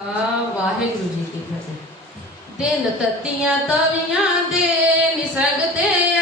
ਆ ਵਾਹਿਗੁਰੂ ਜੀ ਕੀ ਫਤਿਹ ਦਿਨ ਤਤੀਆਂ ਤਵੀਆਂ ਦੇ ਨਿਸਗ ਤੇ